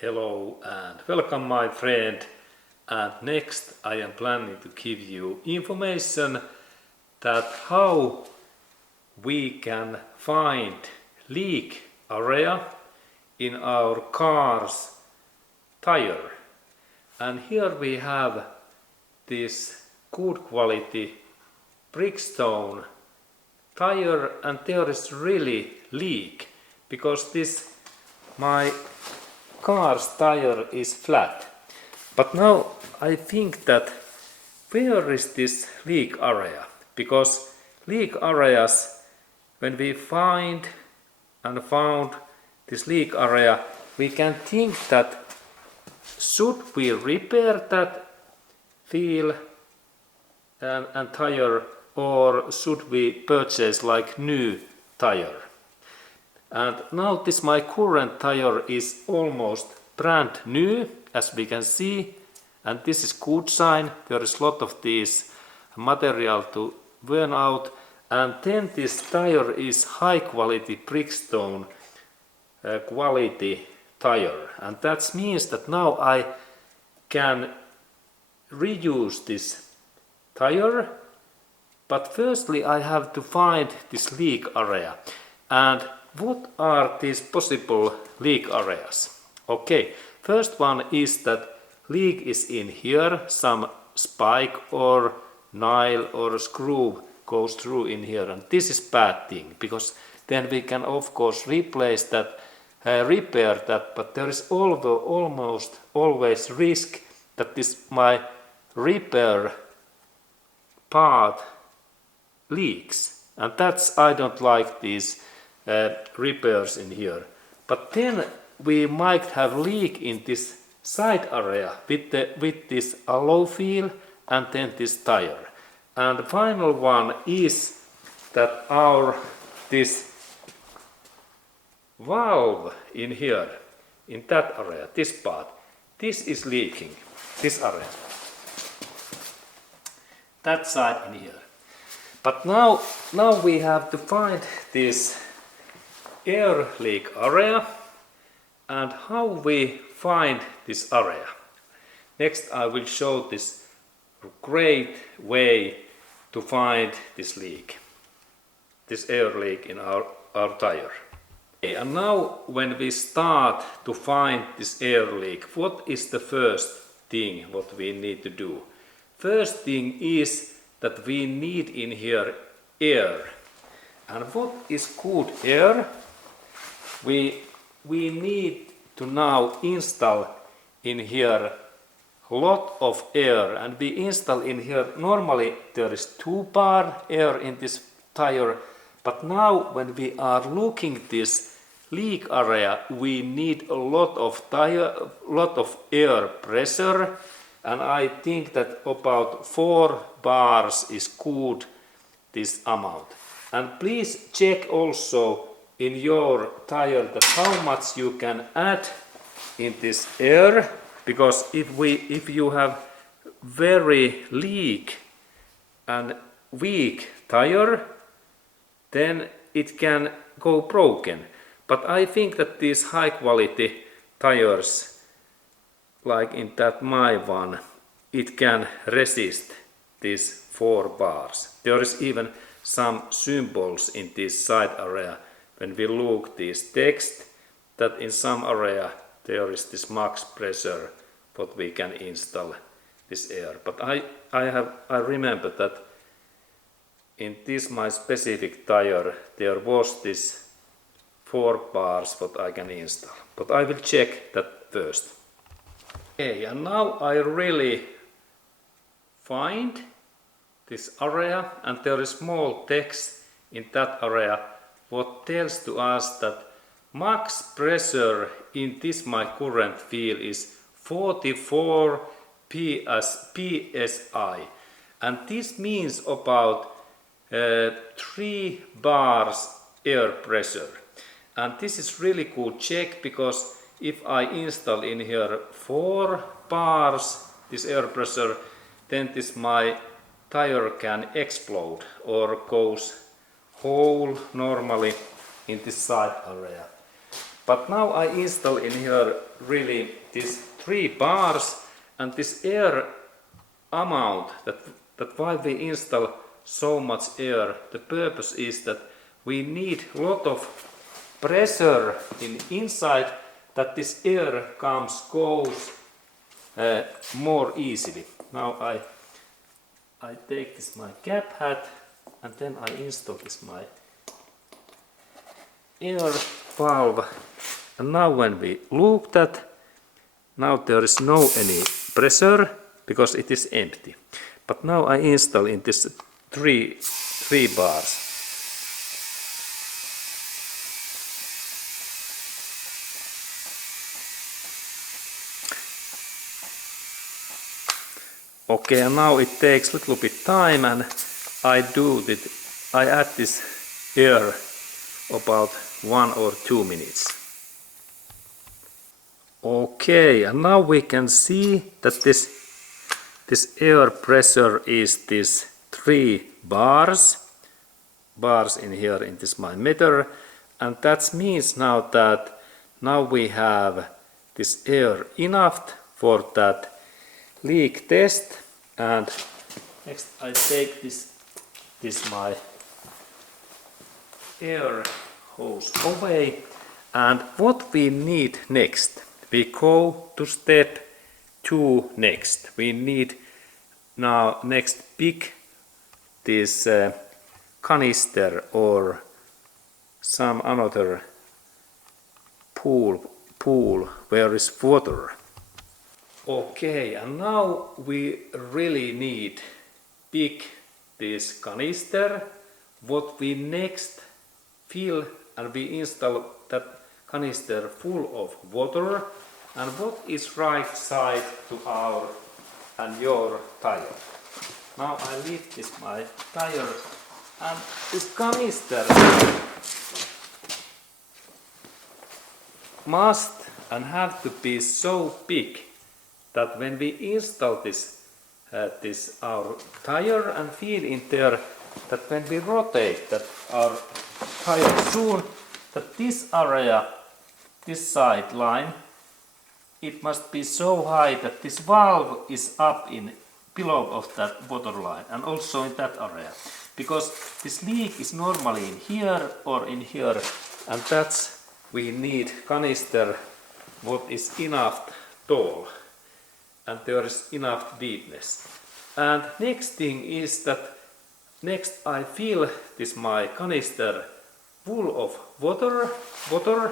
Hello and welcome my friend, and next I am planning to give you information that how we can find leak area in our car's tire. And here we have this good quality Bridgestone tire, and there is really leak because this my car's tire is flat. But now I think that where is this leak area? Because leak areas, when we found this leak area, we can think that should we repair that wheel and tire, or should we purchase like new tire? And now this my current tire is almost brand new, as we can see, and this is good sign. There is a lot of this material to burn out, and then this tire is high quality Bridgestone quality tire, and that means that now I can reuse this tire. But firstly I have to find this leak area. And what are these possible leak areas? Okay, first one is that leak is in here, some spike or nail or screw goes through in here, and this is bad thing, because then we can of course replace that, repair that, but there is almost always risk that this my repair part leaks, and that's I don't like these repairs in here. But then we might have leak in this side area with this alloy wheel and then this tire. And the final one is that this valve in here, in that area, this part, this is leaking, this area, that side in here. But now we have to find this air leak area, and how we find this area. Next I will show this great way to find this leak, this air leak in our tire. Okay, and now when we start to find this air leak, what is the first thing what we need to do? First thing is that we need in here air. And what is good air? We need to now install in here a lot of air, and we install in here, normally there is 2 bar air in this tire, but now when we are looking this leak area, we need a lot of air pressure, and I think that about 4 bars is good, this amount. And please check also in your tire that how much you can add in this air, because if you have very leak and weak tire, then it can go broken. But I think that these high quality tires, like in that my one, it can resist these 4 bars. There is even some symbols in this side area when we look this text, that in some area there is this max pressure what we can install this air. But I remember that in this my specific tire there was this 4 bars what I can install, but I will check that first. Okay, and now I really find this area, and there is small text in that area what tells to us that max pressure in this my current wheel is 44 psi, and this means about 3 bars air pressure. And this is really good check, because if I install in here 4 bars this air pressure, then this my tire can explode or goes whole normally in this side area. But now I install in here really these 3 bars, and this air amount that why we install so much air, the purpose is that we need a lot of pressure inside, that this air goes more easily. Now I take this my cap hat, and then I install this my air valve, and now when we look that, now there is no any pressure because it is empty. But now I install in this three bars. Okay, and now it takes a little bit time, and I add this air about 1 or 2 minutes. Okay, and now we can see that this air pressure is this 3 bars in here in this my meter, and that means now that now we have this air enough for that leak test. And next I take this my air hose away, and what we need next, we go to step 2 next. We need now next pick this canister or some another pool where is water. Okay, and now we really need pick this canister. What we next fill, and we install that canister full of water, and what is right side to our and your tire. Now I lift this my tire, and this canister must and have to be so big that when we install this our tire and feel in there, that when we rotate that our tire soon, that this area, this side line, it must be so high that this valve is up in below of that water line, and also in that area, because this leak is normally in here or in here, and that's we need canister what is enough tall and there is enough deepness. And next thing is that next I fill this my canister full of water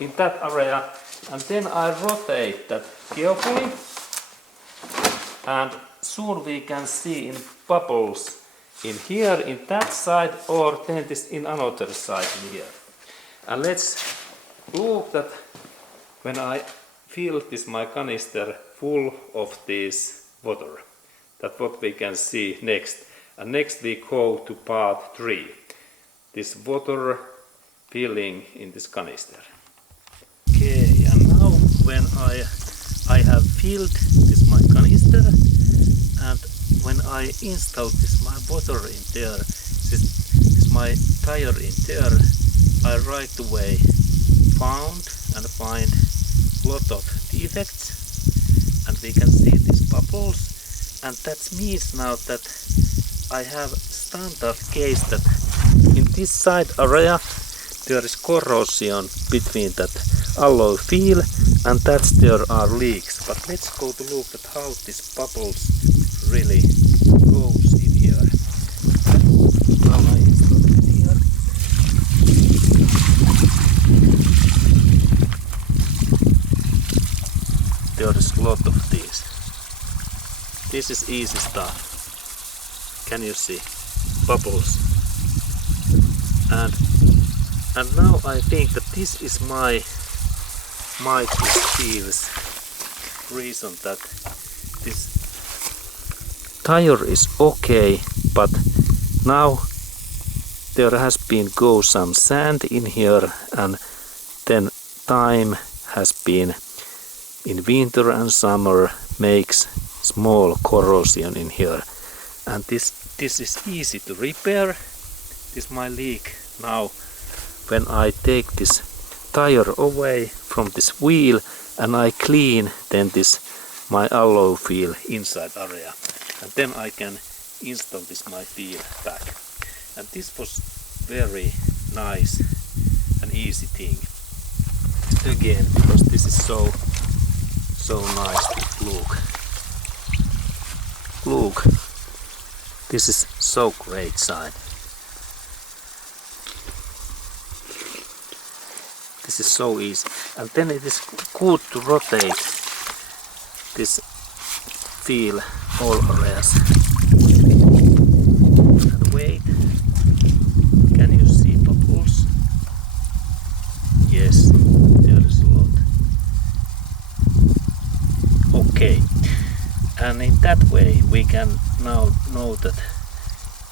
in that area, and then I rotate that carefully, and soon we can see in bubbles in here in that side, or then this in another side in here. And let's look that when I fill this my canister full of this water, that what we can see next. And next we go to part 3, this water filling in this canister. Okay, and now when I have filled this my canister, and when I install this my water in there, this my tire in there, I right away find lot of defects, and we can see these bubbles, and that means now that I have standard case that in this side area there is corrosion between that alloy wheel, and that's there are leaks. But let's go to look at how these bubbles really goes in here. Now I install it here. There is a lot of these. This is easy stuff. Can you see? Bubbles. And now I think that this is my feels reason that this tire is okay, but now there has been go some sand in here, and then time has been in winter and summer makes small corrosion in here, and this is easy to repair. This my leak now when I take this tire away from this wheel and I clean then this my alloy wheel inside area, and then I can install this my wheel back. And this was very nice and easy thing. Again, because this is so nice to look. Look, this is so great sign. This is so easy, and then it is good to rotate this wheel all areas. And wait, can you see bubbles? Yes, there is a lot. Okay, and in that way we can now know that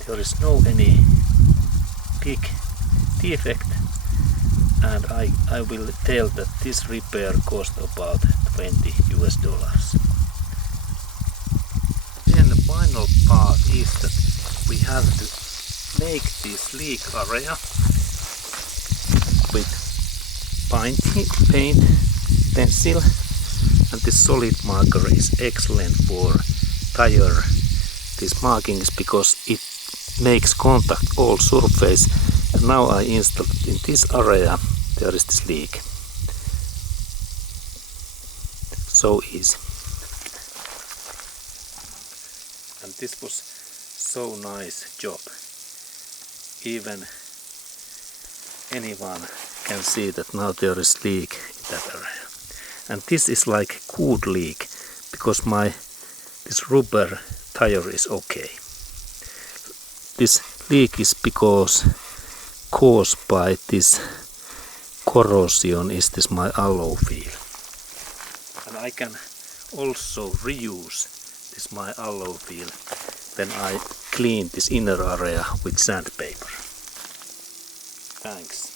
there is no any big defect, and I will tell that this repair cost about $20 US. Then the final part is that we have to make this leak area with paint pencil, and this solid marker is excellent for tire these markings because it makes contact all surface. And now I installed in this area there is this leak. So easy. And this was so nice job. Even anyone can see that now there is leak in that area. And this is like good leak because this rubber tire is okay. This leak is because caused by this corrosion is this my alloy wheel. And I can also reuse this my alloy wheel when I clean this inner area with sandpaper. Thanks.